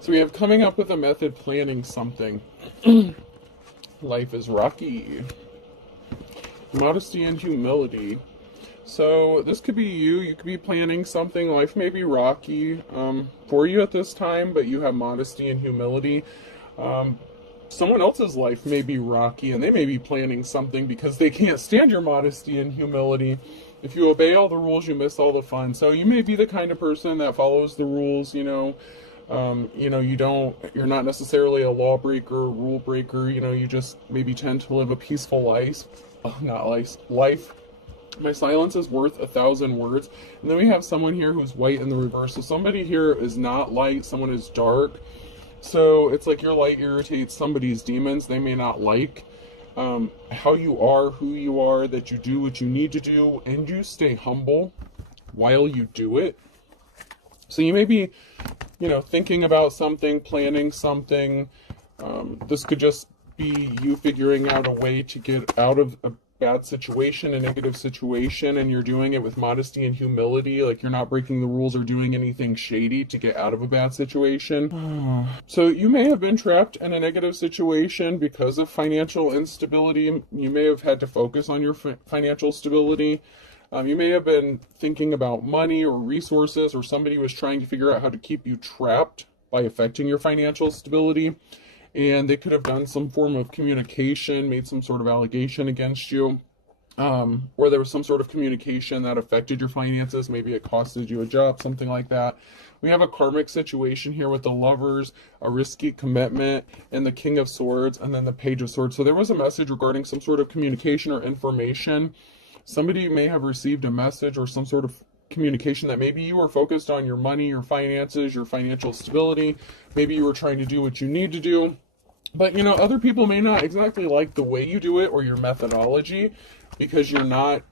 So we have coming up with a method, planning something. Life is rocky. Modesty and humility. So this could be you. You could be planning something. Life may be rocky for you at this time, but you have modesty and humility. Someone else's life may be rocky and they may be planning something because they can't stand your modesty and humility. If you obey all the rules, you miss all the fun. So you may be the kind of person that follows the rules, you're not necessarily a lawbreaker, rule breaker, you just maybe tend to live a peaceful life. Life. My silence is worth 1,000 words. And then we have someone here who's white in the reverse. So somebody here is not light, someone is dark. So it's like your light irritates somebody's demons. They may not like how you are, who you are, that you do what you need to do, and you stay humble while you do it. So you may be, thinking about something, planning something. This could just be you figuring out a way to get out of a bad situation, a negative situation, and you're doing it with modesty and humility, like you're not breaking the rules or doing anything shady to get out of a bad situation. So you may have been trapped in a negative situation because of financial instability. You may have had to focus on your financial stability. You may have been thinking about money or resources, or somebody was trying to figure out how to keep you trapped by affecting your financial stability. And they could have done some form of communication, made some sort of allegation against you, or there was some sort of communication that affected your finances. Maybe it costed you a job, something like that. We have a karmic situation here with the Lovers, a risky commitment, and the King of Swords, and then the Page of Swords. So there was a message regarding some sort of communication or information. Somebody may have received a message or some sort of communication that maybe you were focused on your money, your finances, your financial stability. Maybe you were trying to do what you need to do. But, other people may not exactly like the way you do it or your methodology, because you're not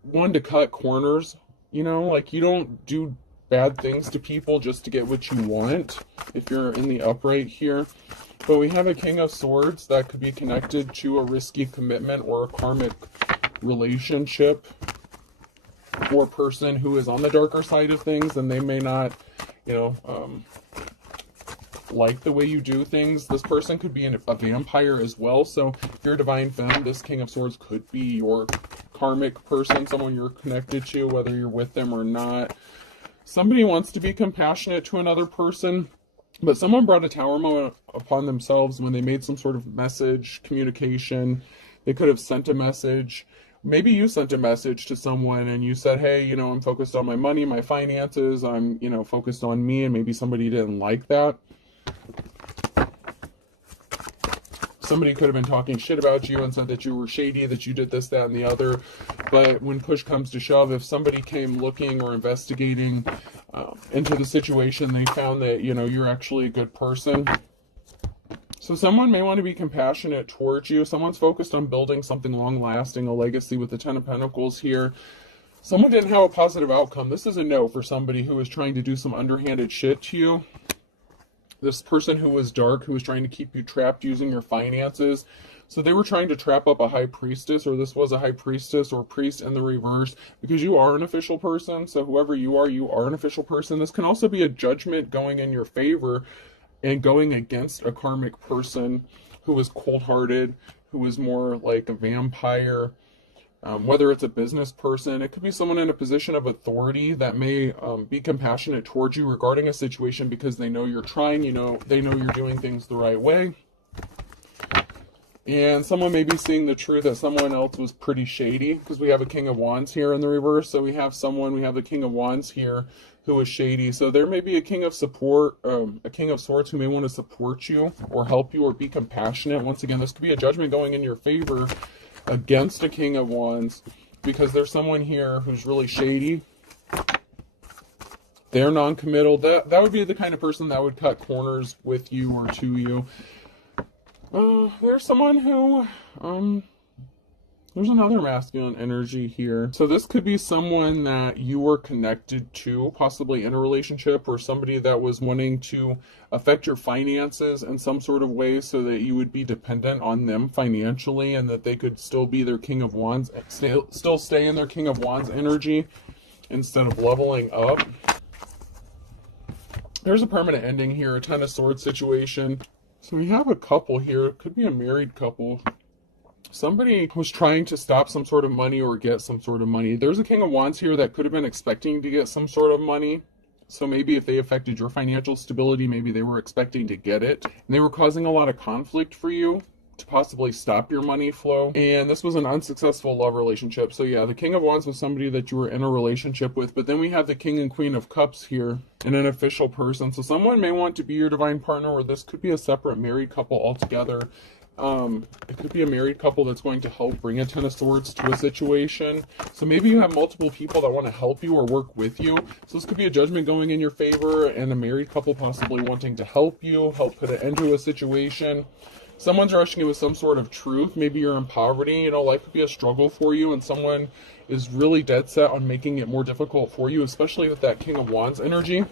one to cut corners. Like you don't do bad things to people just to get what you want if you're in the upright here. But we have a King of Swords that could be connected to a risky commitment or a karmic relationship, or person who is on the darker side of things, and they may not, like the way you do things. This person could be a vampire as well. So if you're a divine femme, this King of Swords could be your karmic person, someone you're connected to, whether you're with them or not. Somebody wants to be compassionate to another person, but someone brought a tower moment upon themselves when they made some sort of message, communication. They could have sent a message. Maybe you sent a message to someone and you said, hey, I'm focused on my money, my finances, I'm, focused on me, and maybe somebody didn't like that. Somebody could have been talking shit about you and said that you were shady, that you did this, that, and the other. But when push comes to shove, if somebody came looking or investigating into the situation, they found that, you're actually a good person. So someone may want to be compassionate towards you. Someone's focused on building something long-lasting, a legacy with the Ten of Pentacles here. Someone didn't have a positive outcome. This is a no for somebody who was trying to do some underhanded shit to you. This person who was dark, who was trying to keep you trapped using your finances. So they were trying to trap up a high priestess, or this was a high priestess or priest in the reverse, because you are an official person. So whoever you are an official person. This can also be a judgment going in your favor and going against a karmic person who is cold-hearted, who is more like a vampire. Whether it's a business person, it could be someone in a position of authority that may be compassionate towards you regarding a situation because they know you're trying, they know you're doing things the right way. And someone may be seeing the truth that someone else was pretty shady, because we have a King of Wands here in the reverse. So we have the King of Wands here who is shady. So there may be a King of Support, a King of Swords who may want to support you or help you or be compassionate. Once again, this could be a judgment going in your favor against a King of Wands, because there's someone here who's really shady. They're non-committal. That would be the kind of person that would cut corners with you or to you. There's someone who, there's another masculine energy here. So this could be someone that you were connected to, possibly in a relationship, or somebody that was wanting to affect your finances in some sort of way so that you would be dependent on them financially, and that they could still be their King of Wands, still stay in their King of Wands energy instead of leveling up. There's a permanent ending here, a Ten of Swords situation. So we have a couple here. It could be a married couple. Somebody was trying to stop some sort of money or get some sort of money. There's a King of Wands here that could have been expecting to get some sort of money. So maybe if they affected your financial stability, maybe they were expecting to get it. And they were causing a lot of conflict for you to possibly stop your money flow. And this was an unsuccessful love relationship. So yeah, the King of Wands was somebody that you were in a relationship with. But then we have the King and Queen of Cups here and an official person. So someone may want to be your divine partner, or this could be a separate married couple altogether. It could be a married couple that's going to help bring a Ten of Swords to a situation. So maybe you have multiple people that want to help you or work with you. So this could be a judgment going in your favor and a married couple possibly wanting to help you, help put an end to a situation. Someone's rushing you with some sort of truth. Maybe you're in poverty, you know, life could be a struggle for you, and someone is really dead set on making it more difficult for you, especially with that King of Wands energy.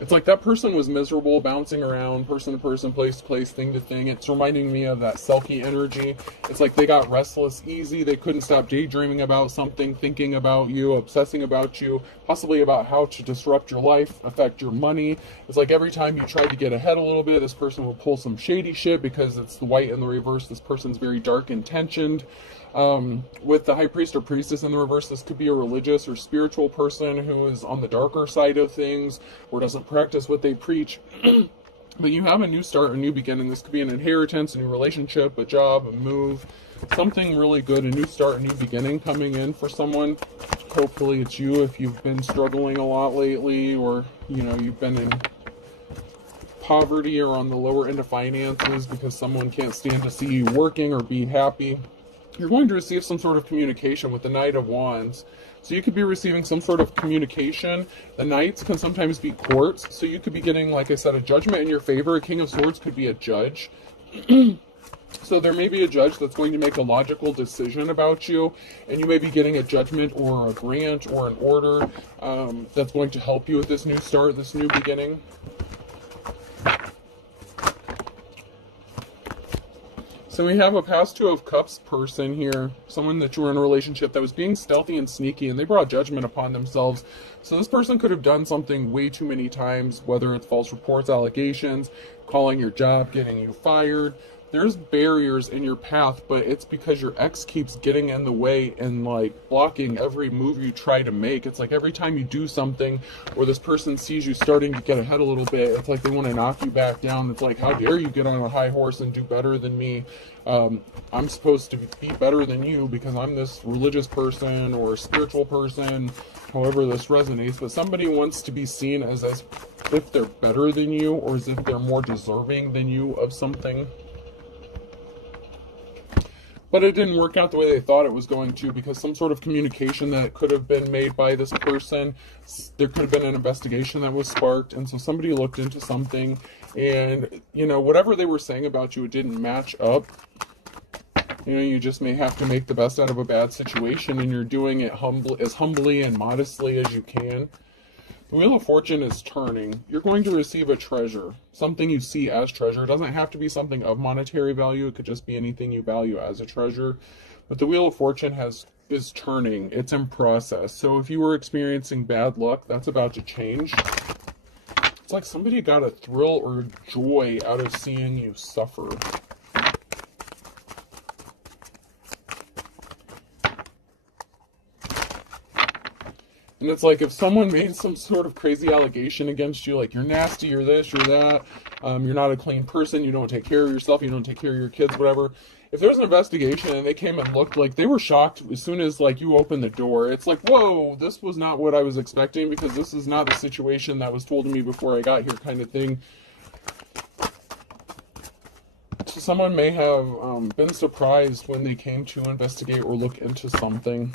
It's like that person was miserable, bouncing around, person to person, place to place, thing to thing. It's reminding me of that Selkie energy. It's like they got restless easy. They couldn't stop daydreaming about something, thinking about you, obsessing about you, possibly about how to disrupt your life, affect your money. It's like every time you tried to get ahead a little bit, this person will pull some shady shit because it's the white in the reverse. This person's very dark intentioned. With the High Priest or Priestess in the reverse, this could be a religious or spiritual person who is on the darker side of things or doesn't practice what they preach. But you have a new start, a new beginning. This could be an inheritance, a new relationship, a job, a move, something really good, a new start, a new beginning coming in for someone. Hopefully it's you if you've been struggling a lot lately, or, you know, you've been in poverty or on the lower end of finances because someone can't stand to see you working or be happy. You're going to receive some sort of communication with the Knight of Wands. So you could be receiving some sort of communication. The Knights can sometimes be courts. So you could be getting, like I said, a judgment in your favor. A King of Swords could be a judge. So there may be a judge that's going to make a logical decision about you. And you may be getting a judgment or a grant or an order that's going to help you with this new start, this new beginning. So we have a past Two of Cups person here, someone that you were in a relationship that was being stealthy and sneaky, and they brought judgment upon themselves. So this person could have done something way too many times, whether it's false reports, allegations, calling your job, getting you fired. There's barriers in your path, but it's because your ex keeps getting in the way and like blocking every move you try to make. It's like every time you do something or this person sees you starting to get ahead a little bit, it's like they want to knock you back down. It's like, how dare you get on a high horse and do better than me? I'm supposed to be better than you because I'm this religious person or spiritual person, however this resonates. But somebody wants to be seen as if they're better than you, or as if they're more deserving than you of something. But it didn't work out the way they thought it was going to, because some sort of communication that could have been made by this person, there could have been an investigation that was sparked, and so somebody looked into something, and, you know, whatever they were saying about you, it didn't match up. You know, you just may have to make the best out of a bad situation, and you're doing it as humbly and modestly as you can. The Wheel of Fortune is turning. You're going to receive a treasure, something you see as treasure. It doesn't have to be something of monetary value. It could just be anything you value as a treasure. But the Wheel of Fortune is turning. It's in process. So if you were experiencing bad luck, that's about to change. It's like somebody got a thrill or joy out of seeing you suffer. And it's like if someone made some sort of crazy allegation against you, like you're nasty, you're this, you're that, you're not a clean person, you don't take care of yourself, you don't take care of your kids, whatever. If there was an investigation and they came and looked, like they were shocked as soon as like you opened the door. It's like, whoa, this was not what I was expecting, because this is not the situation that was told to me before I got here, kind of thing. So someone may have been surprised when they came to investigate or look into something.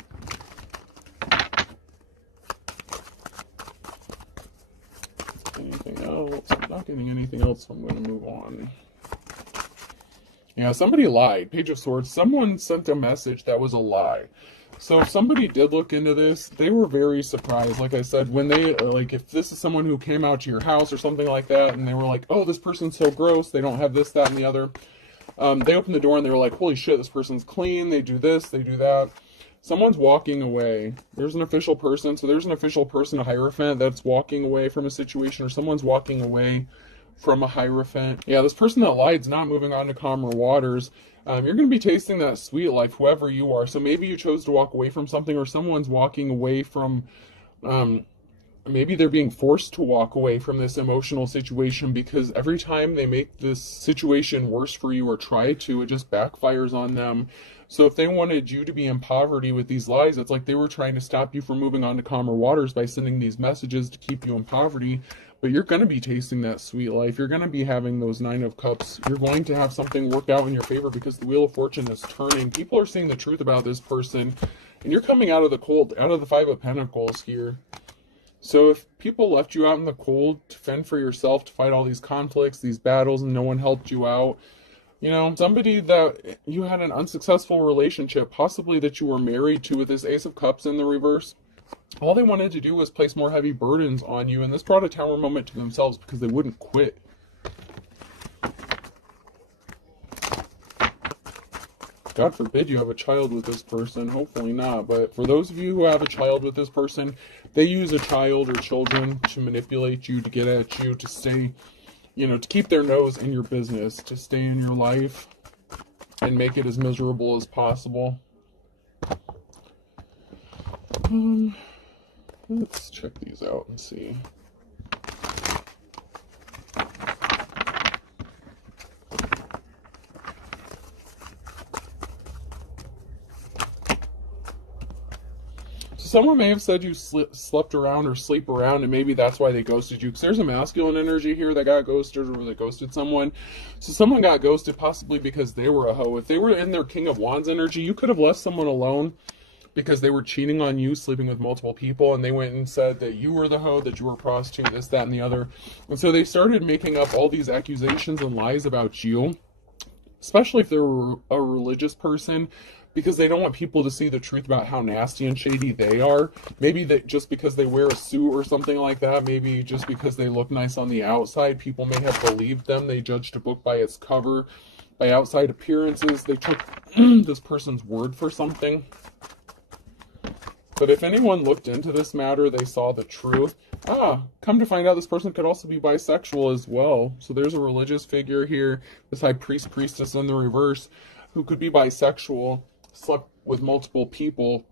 Anything else? I'm not getting anything else, so I'm going to move on. Yeah, somebody lied. Page of Swords. Someone sent a message that was a lie. So if somebody did look into this, they were very surprised. Like I said, when they, like, if this is someone who came out to your house or something like that, and they were like, oh, this person's so gross, they don't have this, that, and the other. They opened the door and they were like, holy shit, this person's clean, they do this, they do that. Someone's walking away. There's an official person. So there's an official person, a Hierophant, that's walking away from a situation, or someone's walking away from a Hierophant. Yeah, this person that lied is not moving on to calmer waters. You're going to be tasting that sweet life, whoever you are. So maybe you chose to walk away from something, or someone's walking away from, maybe they're being forced to walk away from this emotional situation, because every time they make this situation worse for you or try to, it just backfires on them. So if they wanted you to be in poverty with these lies, it's like they were trying to stop you from moving on to calmer waters by sending these messages to keep you in poverty. But you're going to be tasting that sweet life. You're going to be having those 9 of Cups. You're going to have something work out in your favor, because the Wheel of Fortune is turning. People are seeing the truth about this person, and you're coming out of the cold, out of the 5 of Pentacles here. So if people left you out in the cold to fend for yourself, to fight all these conflicts, these battles, and no one helped you out, you know, somebody that you had an unsuccessful relationship, possibly that you were married to, with this Ace of Cups in the reverse, all they wanted to do was place more heavy burdens on you, and this brought a Tower moment to themselves because they wouldn't quit. God forbid you have a child with this person. Hopefully not. But for those of you who have a child with this person, they use a child or children to manipulate you, to get at you, to stay, you know, to keep their nose in your business, to stay in your life and make it as miserable as possible. Let's check these out and see. Someone may have said you slept around or sleep around, and maybe that's why they ghosted you. Because there's a masculine energy here that got ghosted, or that ghosted someone. So someone got ghosted possibly because they were a hoe. If they were in their King of Wands energy, you could have left someone alone because they were cheating on you, sleeping with multiple people, and they went and said that you were the hoe, that you were a prostitute, this, that, and the other. And so they started making up all these accusations and lies about you, especially if they were a religious person, because they don't want people to see the truth about how nasty and shady they are. Maybe that just because they wear a suit or something like that, maybe just because they look nice on the outside, people may have believed them. They judged a book by its cover, by outside appearances. They took this person's word for something. But if anyone looked into this matter, they saw the truth. Come to find out, this person could also be bisexual as well. So there's a religious figure here, this high priest, priestess in the reverse, who could be bisexual, slept with multiple people.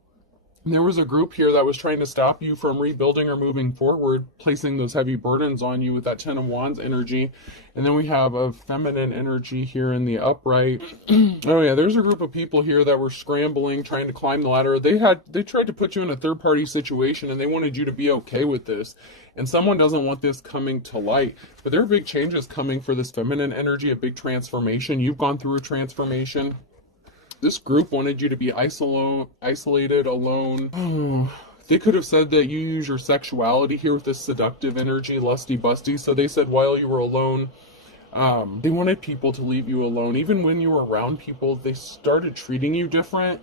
And there was a group here that was trying to stop you from rebuilding or moving forward, placing those heavy burdens on you with that 10 of Wands energy. And then we have a feminine energy here in the upright. Oh yeah, there's a group of people here that were scrambling, trying to climb the ladder. They tried to put you in a third-party situation, and they wanted you to be okay with this. And someone doesn't want this coming to light. But there are big changes coming for this feminine energy, a big transformation. You've gone through a transformation. This group wanted you to be isolated, alone. They could have said that you use your sexuality here with this seductive energy, lusty busty. So they said while you were alone, they wanted people to leave you alone. Even when you were around people, they started treating you different,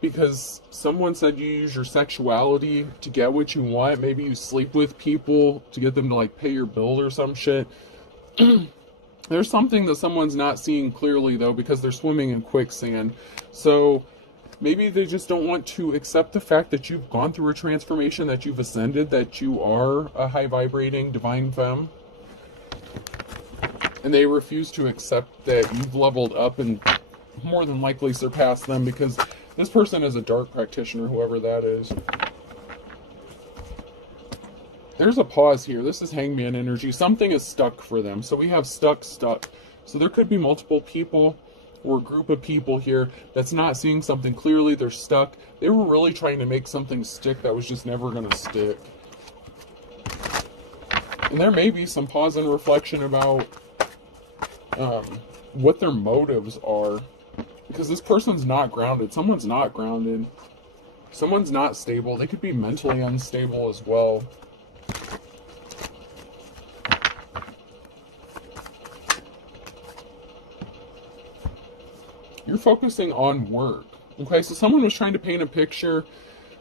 because someone said you use your sexuality to get what you want. Maybe you sleep with people to get them to like pay your bill or some shit. There's something that someone's not seeing clearly, though, because they're swimming in quicksand. So maybe they just don't want to accept the fact that you've gone through a transformation, that you've ascended, that you are a high vibrating divine femme. And they refuse to accept that you've leveled up and more than likely surpassed them, because this person is a dark practitioner, whoever that is. There's a pause here. This is Hangman energy. Something is stuck for them. So we have stuck. So there could be multiple people or a group of people here that's not seeing something clearly. They're stuck. They were really trying to make something stick that was just never going to stick. And there may be some pause and reflection about what their motives are. Because this person's not grounded. Someone's not grounded. Someone's not stable. They could be mentally unstable as well. You're focusing on work. Okay, so someone was trying to paint a picture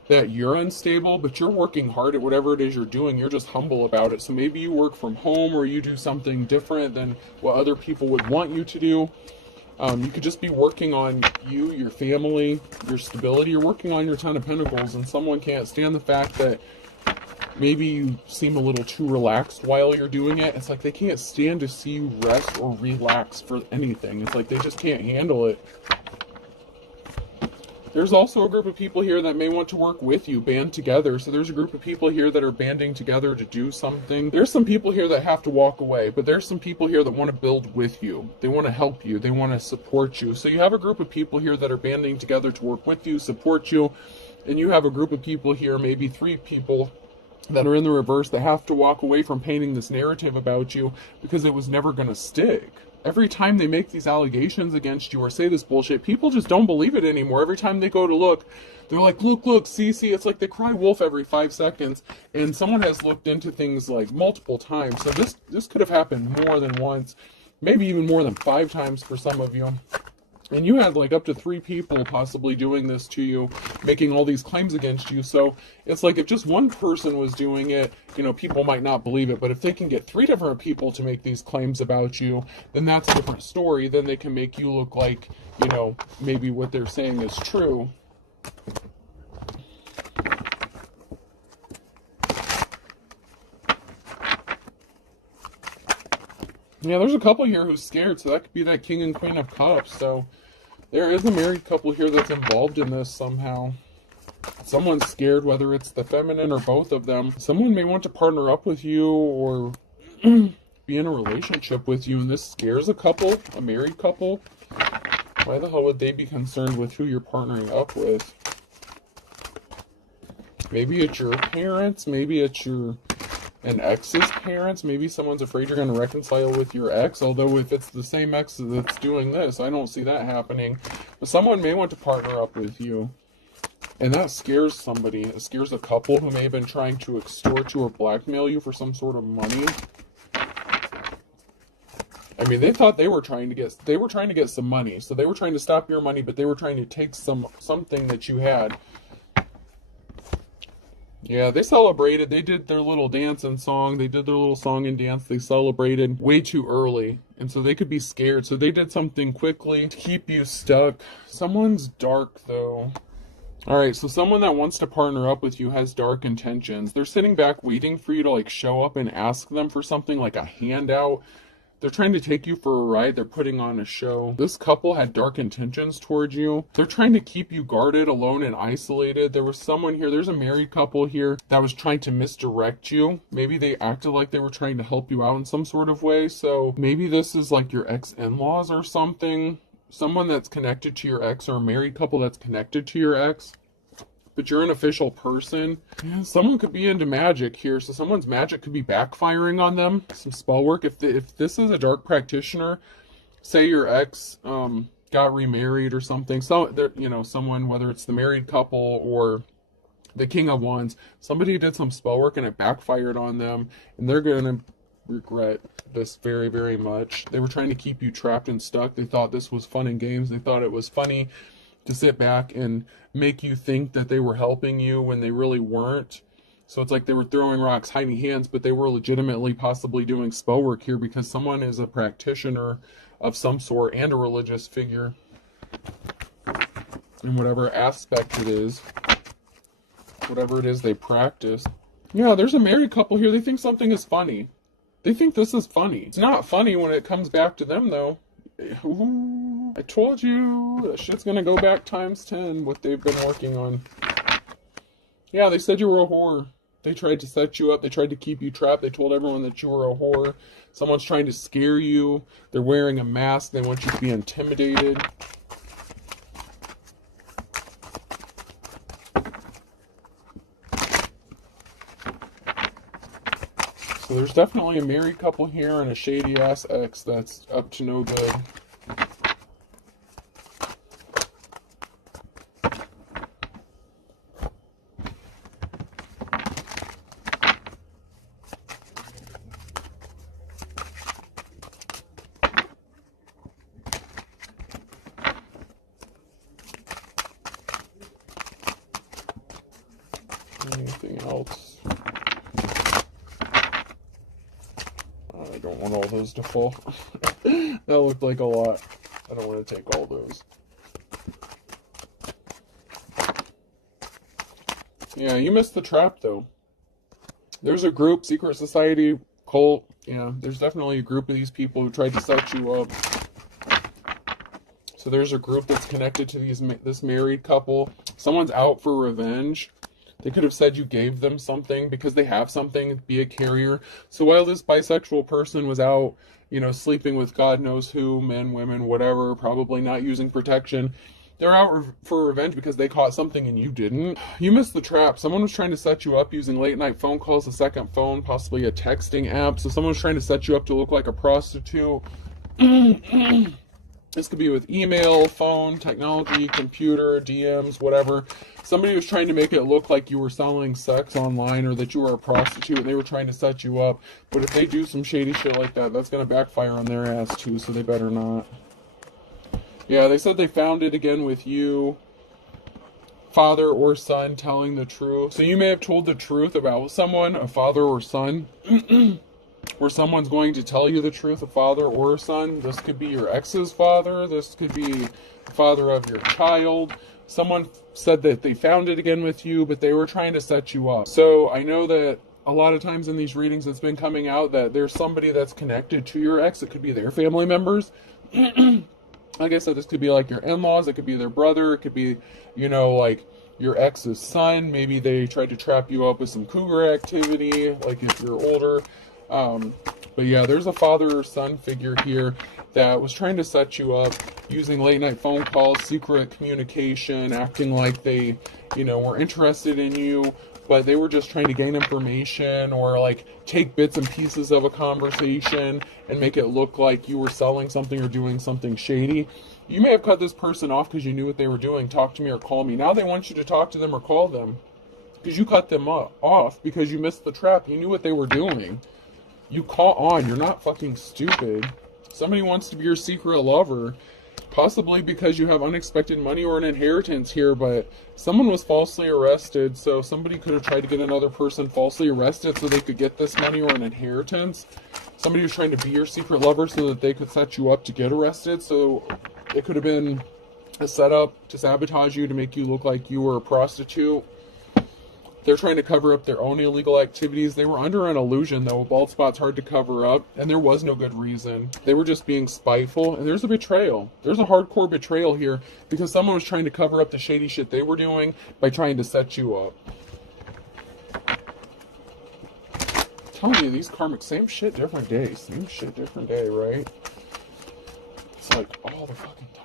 that you're unstable, but you're working hard at whatever it is you're doing. You're just humble about it. So maybe you work from home, or you do something different than what other people would want you to do. You could just be working on you, your family, your stability. You're working on your Ten of Pentacles, and someone can't stand the fact that maybe you seem a little too relaxed while you're doing it. It's like they can't stand to see you rest or relax for anything. It's like they just can't handle it. There's also a group of people here that may want to work with you, band together. So there's a group of people here that are banding together to do something. There's some people here that have to walk away, but there's some people here that want to build with you. They want to help you. They want to support you. So you have a group of people here that are banding together to work with you, support you. And you have a group of people here, maybe 3 people, that are in the reverse that have to walk away from painting this narrative about you because it was never going to stick. Every time they make these allegations against you or say this bullshit, people just don't believe it anymore. Every time they go to look, they're like, look, see. It's like they cry wolf every 5 seconds. And someone has looked into things like multiple times. So this could have happened more than once, maybe even more than 5 times for some of you. And you had like up to 3 people possibly doing this to you, making all these claims against you. So it's like if just one person was doing it, you know, people might not believe it. But if they can get 3 different people to make these claims about you, then that's a different story. Then they can make you look like, you know, maybe what they're saying is true. Yeah, there's a couple here who's scared, so that could be that King and Queen of Cups. So there is a married couple here that's involved in this somehow. Someone's scared, whether it's the feminine or both of them. Someone may want to partner up with you or be in a relationship with you, and this scares a couple, a married couple. Why the hell would they be concerned with who you're partnering up with? Maybe it's your parents, maybe it's an ex's parents. Maybe someone's afraid you're going to reconcile with your ex, although if it's the same ex that's doing this, I don't see that happening. But someone may want to partner up with you, and that scares somebody. It scares a couple who may have been trying to extort you or blackmail you for some sort of money. I mean, they thought they were trying to get some money, so they were trying to stop your money, but they were trying to take something that you had. Yeah, they celebrated. They did their little dance and song. They did their little song and dance. They celebrated way too early. And so they could be scared. So they did something quickly to keep you stuck. Someone's dark, though. All right, so someone that wants to partner up with you has dark intentions. They're sitting back waiting for you to, like, show up and ask them for something, like a handout. They're trying to take you for a ride. They're putting on a show. This couple had dark intentions towards you. They're trying to keep you guarded, alone, and isolated. There was someone here. There's a married couple here that was trying to misdirect you. Maybe they acted like they were trying to help you out in some sort of way. So maybe this is like your ex-in-laws or something. Someone that's connected to your ex, or a married couple that's connected to your ex. But you're an official person. Yeah, someone could be into magic here, so someone's magic could be backfiring on them. Some spell work. If this is a dark practitioner, say your ex got remarried or something. So you know, someone, whether it's the married couple or the King of Wands, somebody did some spell work and it backfired on them, and they're gonna regret this very, very much. They were trying to keep you trapped and stuck. They thought this was fun and games. They thought it was funny to sit back and make you think that they were helping you when they really weren't. So it's like they were throwing rocks, hiding hands, but they were legitimately possibly doing spell work here because someone is a practitioner of some sort and a religious figure in whatever aspect it is, whatever it is they practice. Yeah, there's a married couple here. They think something is funny. They think this is funny. It's not funny when it comes back to them, though. Ooh, I told you that shit's gonna go back times 10 what they've been working on. Yeah, they said you were a whore. They tried to set you up. They tried to keep you trapped. They told everyone that you were a whore. Someone's trying to scare you. They're wearing a mask. They want you to be intimidated. So there's definitely a married couple here and a shady ass ex that's up to no good. Anything else? I don't want all those to fall. That looked like a lot. I don't want to take all those. Yeah, you missed the trap, though. There's a group, secret society, cult. Yeah, there's definitely a group of these people who tried to set you up. So there's a group that's connected to this married couple. Someone's out for revenge. They could have said you gave them something because they have something, be a carrier. So while this bisexual person was out, sleeping with God knows who, men, women, whatever, probably not using protection, they're out for revenge because they caught something and you didn't. You missed the trap. Someone was trying to set you up using late night phone calls, a second phone, possibly a texting app. So someone was trying to set you up to look like a prostitute. This could be with email, phone, technology, computer, DMs, whatever. Somebody was trying to make it look like you were selling sex online or that you were a prostitute and they were trying to set you up. But if they do some shady shit like that, that's going to backfire on their ass too, so they better not. Yeah, they said they found it again with you, father or son, telling the truth. So you may have told the truth about someone, a father or son, where someone's going to tell you the truth, a father or a son. This could be your ex's father. This could be the father of your child. Someone said that they found it again with you, but they were trying to set you up. So I know that a lot of times in these readings it's been coming out that there's somebody that's connected to your ex. It could be their family members. Like I said, this could be like your in-laws. It could be their brother. It could be, like your ex's son. Maybe they tried to trap you up with some cougar activity, like if you're older. But yeah, there's a father or son figure here that was trying to set you up using late night phone calls, secret communication, acting like they, were interested in you, but they were just trying to gain information or like take bits and pieces of a conversation and make it look like you were selling something or doing something shady. You may have cut this person off because you knew what they were doing. Talk to me or call me. Now they want you to talk to them or call them because you cut them off because you missed the trap. You knew what they were doing. You caught on. You're not fucking stupid. Somebody wants to be your secret lover, possibly because you have unexpected money or an inheritance here, but someone was falsely arrested, so somebody could have tried to get another person falsely arrested so they could get this money or an inheritance. Somebody was trying to be your secret lover so that they could set you up to get arrested, so it could have been a setup to sabotage you, to make you look like you were a prostitute. They're trying to cover up their own illegal activities. They were under an illusion, though. A bald spot's hard to cover up, and there was no good reason. They were just being spiteful, and there's a betrayal. There's a hardcore betrayal here because someone was trying to cover up the shady shit they were doing by trying to set you up. I'm telling you, these karmic, same shit, different day. Same shit, different day, right? It's like all the fucking time.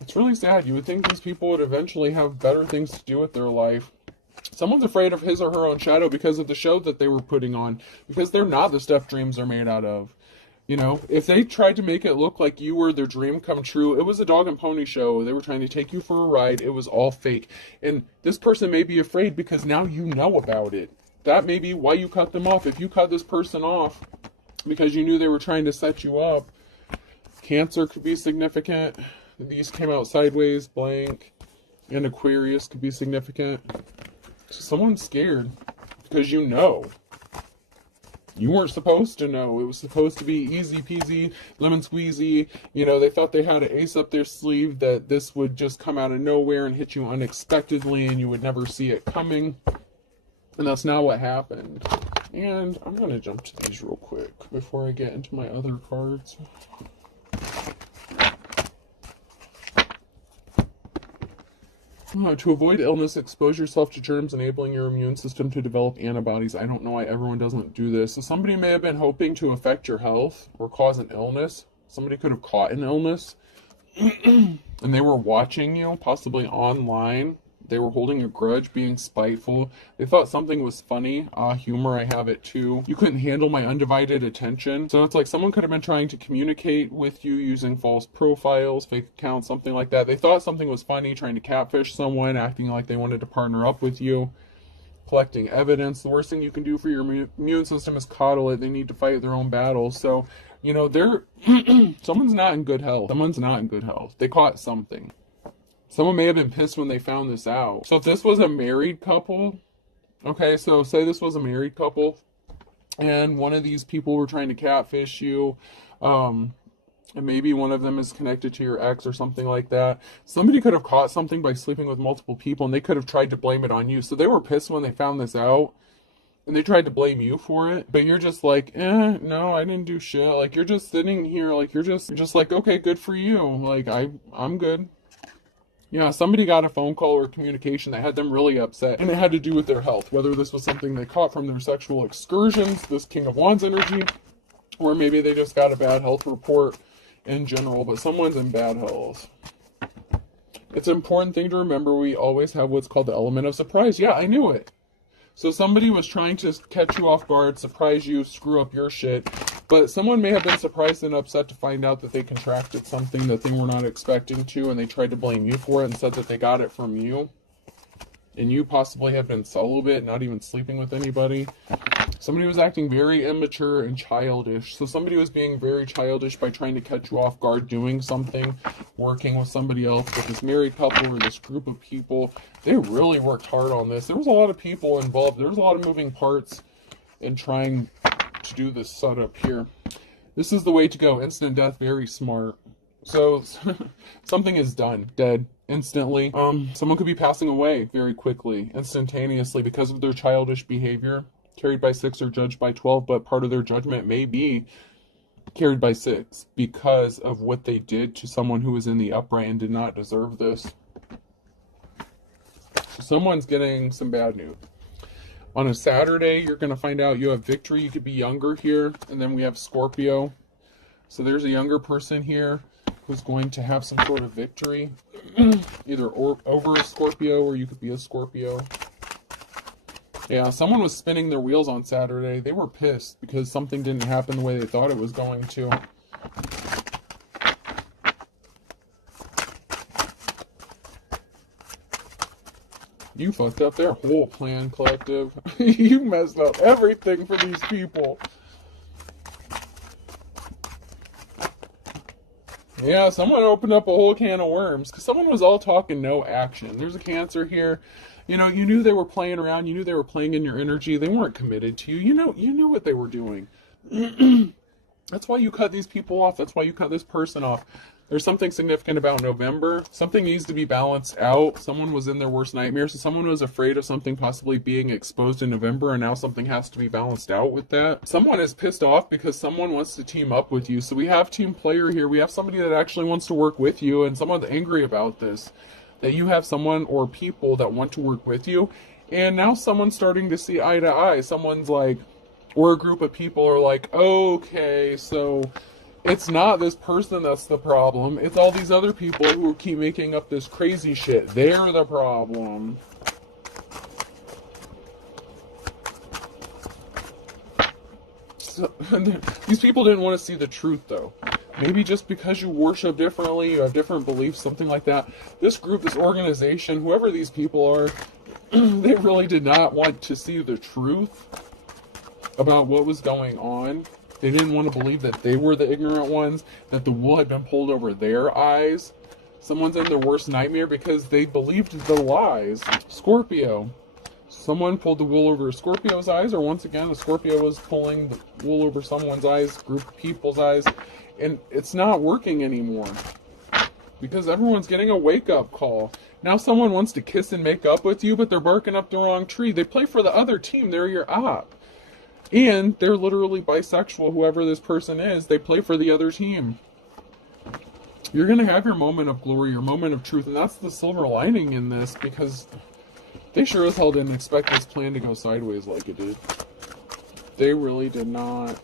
It's really sad. You would think these people would eventually have better things to do with their life. Someone's afraid of his or her own shadow because of the show that they were putting on. Because they're not the stuff dreams are made out of. If they tried to make it look like you were their dream come true, it was a dog and pony show. They were trying to take you for a ride. It was all fake. And this person may be afraid because now you know about it. That may be why you cut them off. If you cut this person off because you knew they were trying to set you up, Cancer could be significant. These came out sideways, blank, and Aquarius could be significant. So someone's scared because you know. You weren't supposed to know. It was supposed to be easy peasy, lemon squeezy. They thought they had an ace up their sleeve, that this would just come out of nowhere and hit you unexpectedly and you would never see it coming. And that's not what happened. And I'm going to jump to these real quick before I get into my other cards. To avoid illness, expose yourself to germs, enabling your immune system to develop antibodies. I don't know why everyone doesn't do this. So somebody may have been hoping to affect your health or cause an illness. Somebody could have caught an illness and they were watching you, possibly online. They were holding a grudge, being spiteful. They thought something was funny. Humor, I have it too. You couldn't handle my undivided attention. So it's like someone could have been trying to communicate with you using false profiles, fake accounts, something like that. They thought something was funny, trying to catfish someone, acting like they wanted to partner up with you, collecting evidence. The worst thing you can do for your immune system is coddle it. They need to fight their own battles. So, they're someone's not in good health. Someone's not in good health. They caught something. Someone may have been pissed when they found this out. So if this was a married couple, okay, so say this was a married couple, and one of these people were trying to catfish you, And maybe one of them is connected to your ex or something like that. Somebody could have caught something by sleeping with multiple people, and they could have tried to blame it on you. So they were pissed when they found this out, and they tried to blame you for it. But you're just like, no, I didn't do shit. Like, you're just sitting here, like, you're just like, okay, good for you. Like, I'm good. Yeah, somebody got a phone call or communication that had them really upset, and it had to do with their health. Whether this was something they caught from their sexual excursions, this King of Wands energy, or maybe they just got a bad health report in general, but someone's in bad health. It's an important thing to remember, we always have what's called the element of surprise. Yeah, I knew it. So somebody was trying to catch you off guard, surprise you, screw up your shit, but someone may have been surprised and upset to find out that they contracted something that they were not expecting to, and they tried to blame you for it and said that they got it from you. And you possibly have been celibate, not even sleeping with anybody. Somebody was acting very immature and childish. So somebody was being very childish by trying to catch you off guard doing something, working with somebody else, with this married couple or this group of people. They really worked hard on this. There was a lot of people involved. There was a lot of moving parts in trying to do this setup here. This is the way to go. Instant death, very smart. So something is done, dead, instantly. Someone could be passing away very quickly, instantaneously, because of their childish behavior. Carried by 6 or judged by 12, but part of their judgment may be carried by 6 because of what they did to someone who was in the upright and did not deserve this. So someone's getting some bad news. On a Saturday, you're going to find out you have victory. You could be younger here, and then we have Scorpio. So there's a younger person here who's going to have some sort of victory, either over a Scorpio, or you could be a Scorpio. Yeah, someone was spinning their wheels on Saturday. They were pissed because something didn't happen the way they thought it was going to. You fucked up their whole plan, collective. You messed up everything for these people. Yeah, someone opened up a whole can of worms because someone was all talk and no action. There's a Cancer here. You know, you knew they were playing around. You knew they were playing in your energy. They weren't committed to you. You knew what they were doing. That's why you cut these people off. That's why you cut this person off. There's something significant about November. Something needs to be balanced out. Someone was in their worst nightmare. So someone was afraid of something possibly being exposed in November, and now something has to be balanced out with that. Someone is pissed off because someone wants to team up with you. So we have team player here. We have somebody that actually wants to work with you, and someone's angry about this. That you have someone or people that want to work with you, and now someone's starting to see eye to eye. Someone's like, or a group of people are like, okay, so it's not this person that's the problem. It's all these other people who keep making up this crazy shit. They're the problem. So, these people didn't want to see the truth, though. Maybe just because you worship differently, you have different beliefs, something like that. This group, this organization, whoever these people are, they really did not want to see the truth about what was going on. They didn't want to believe that they were the ignorant ones, that the wool had been pulled over their eyes. Someone's in their worst nightmare because they believed the lies. Scorpio. Someone pulled the wool over Scorpio's eyes, or once again, the Scorpio was pulling the wool over someone's eyes, group of people's eyes. And it's not working anymore because everyone's getting a wake-up call. Now someone wants to kiss and make up with you, but they're barking up the wrong tree. They play for the other team. They're your op. And they're literally bisexual, whoever this person is. They play for the other team. You're going to have your moment of glory, your moment of truth, and that's the silver lining in this, because they sure as hell didn't expect this plan to go sideways like it did. They really did not.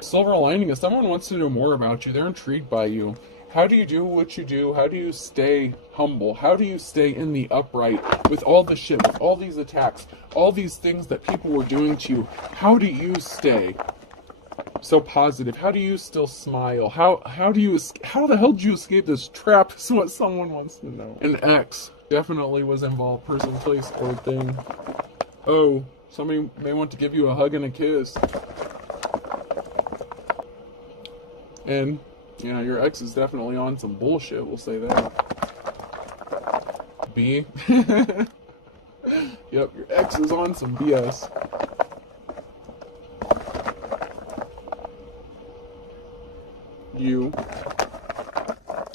Silver lining is someone wants to know more about you. They're intrigued by you. How do you do what you do? How do you stay humble? How do you stay in the upright with all the shit, with all these attacks, all these things that people were doing to you? How do you stay so positive? How do you still smile? How the hell did you escape this trap is what someone wants to know. An ex definitely was involved. Person, place, or thing. Oh, somebody may want to give you a hug and a kiss. And, you know, your ex is definitely on some bullshit, we'll say that. B. Yep, your ex is on some BS. U.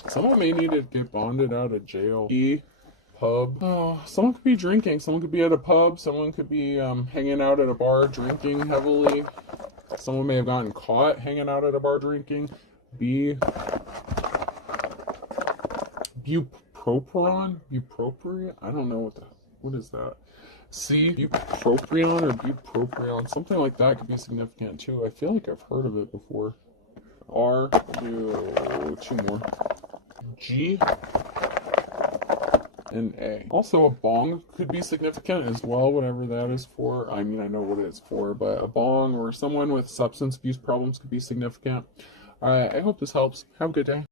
Someone may need to get bonded out of jail. E. Pub. Oh, someone could be drinking. Someone could be at a pub. Someone could be hanging out at a bar drinking heavily. Someone may have gotten caught hanging out at a bar drinking. B. Bupropion? Bupropion? I don't know what is that. C. Bupropion or bupropion. Something like that could be significant too. I feel like I've heard of it before. R. Do 2 more. G. And A. Also, a bong could be significant as well, whatever that is for. I mean, I know what it's for, but a bong or someone with substance abuse problems could be significant. Alright, I hope this helps. Have a good day.